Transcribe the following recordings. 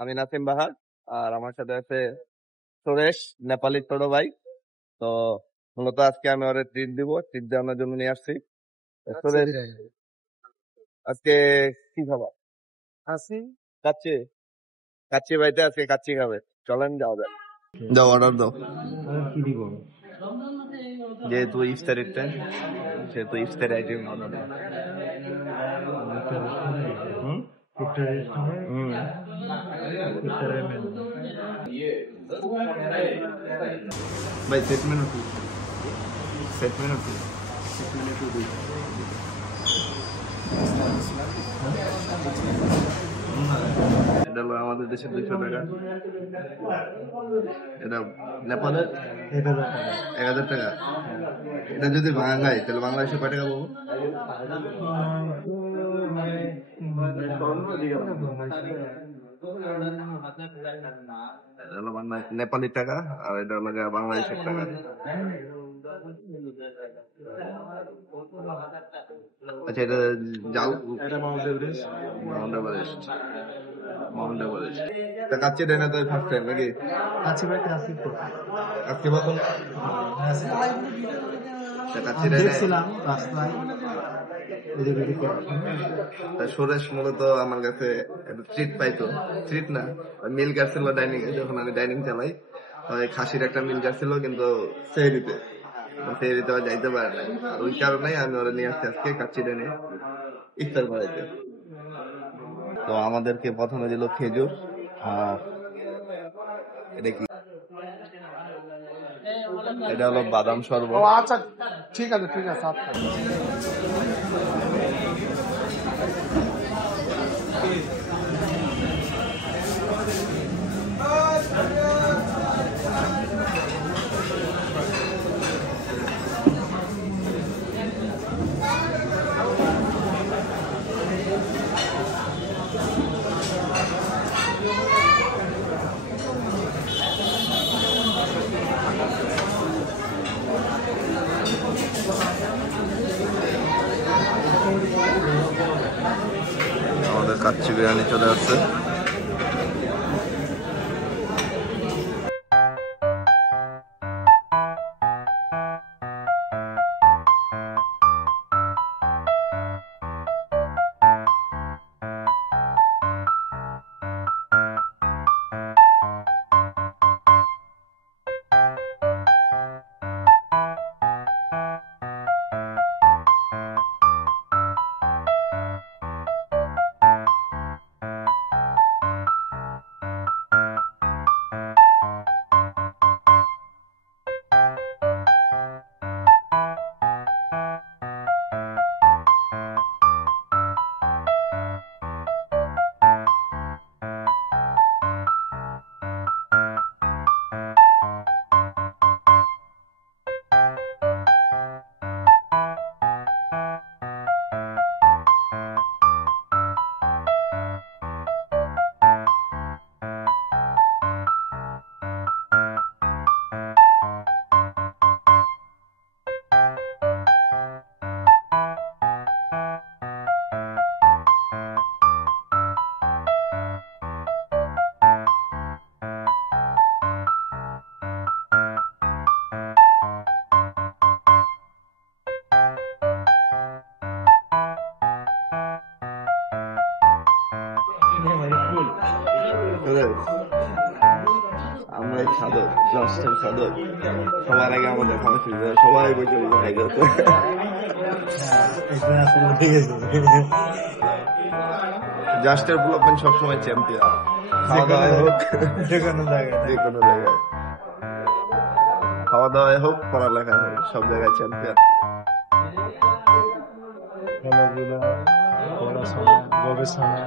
আমি নাসিম বাহার, আর আমার সাথে আছে সুরেশ, নেপালি ছোট ভাই। তো মূলত আজকে আমি ওরে ট্রিট দিব, ট্রিট দেওয়ার জন্য নিয়ে আসছি। সুরেশ, আজকে কি খাবার? কাচ্চি। কাচ্চি ভাইতে আজকে কাচ্চি খাবে। চলেন যাওয়া যাক। দাও, অর্ডার দাও। কি দিব? যেহেতু ইফতারের টাইম, সেহেতু ইফতার আইটেম অর্ডার দাও। ভাই সেট মেনু কি? সেট মেনু কি? এটা হলো আমাদের দেশের 200 টাকা। এটা নেপালের 1000 টাকা। এটা যদি বাংলায়, তাহলে বাংলাদেশে কয় টাকা পাবো? এটা হলো নেপালি টাকা, আর এটা হলো বাংলাদেশের টাকা। আচ্ছা, এটা জাল, মাউন্ট এভারেস্ট। তা কাচ্চি দেয় না তো ফার্স্ট টাইম নাকি? আজকে প্রথম কাচ্চি দেয় না। সুরেশ মূলত আমার কাছে ট্রিট পাইতো, ট্রিট না, মিল কাটছিল ডাইনিং এ, যখন আমি ডাইনিং চালাই খাসির একটা মিল কাটছিল, কিন্তু সেহরিতে যাইতে পারে না। আর ওই কারণে আমি ওরা নিয়ে আসছি আজকে কাচ্চি ডেনে ইফতার বাড়াইতে। তো আমাদেরকে প্রথমে দিল খেজুর, আর এটা কি? এটা হলো বাদাম শরবত। আচ্ছা, ঠিক আছে। আমাদের কাচ্চি বিরিয়ানি চলে আসছে। আমরা সাদর, জাস্টের সাদর, সবার আগে আমাদের খাওয়া শুরু করে, সবাই বসে খাই যাচ্ছে। জাস্টের ডেভেলপমেন্ট সবসময় চ্যাম্পিয়ন, খাওয়া দাওয়ায় হোক, যে কোনো জায়গায় খাওয়া দাওয়ায় হোক, পড়ালেখায় হোক, সব জায়গায় চ্যাম্পিয়ন। খেলাধুলা, পড়াশোনা, গবেষণা,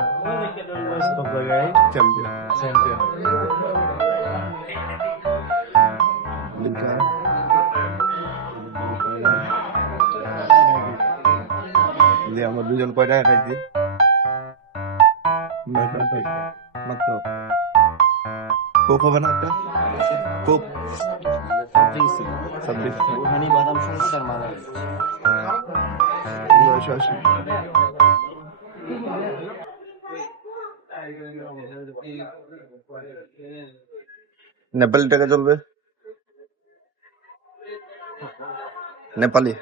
সব জায়গায় চ্যাম্পিয়ন। আমরা দুজন কয় টাকা খাইছি মাত্র? কোক হবে না একটা? কোক 26 বাদাম শরবত আর মালা 980। নেপালি টাকা চলবে? নেপালি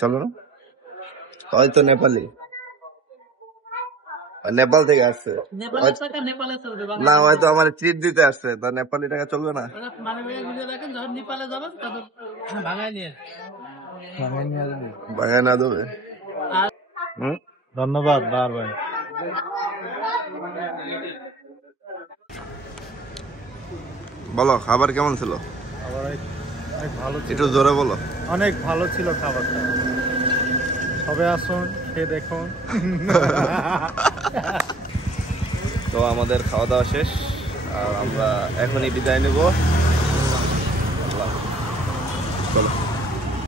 চলো না? হয়তো নেপালি, নেপাল থেকে আসছে না, হয়তো আমার ট্রিট দিতে আসছে, তা নেপালি টাকা চলবে না? বাগায় না দেবে? ধন্যবাদ বার ভাই। বলো খাবার কেমন ছিল? অনেক ভালো ছিল, একটু জোরে বলো। অনেক ভালো ছিল খাবারটা। সবে আসুন, খেয়ে দেখুন। তো আমাদের খাওয়া দাওয়া শেষ, আর আমরা এখনই বিদায় নেব। চলো।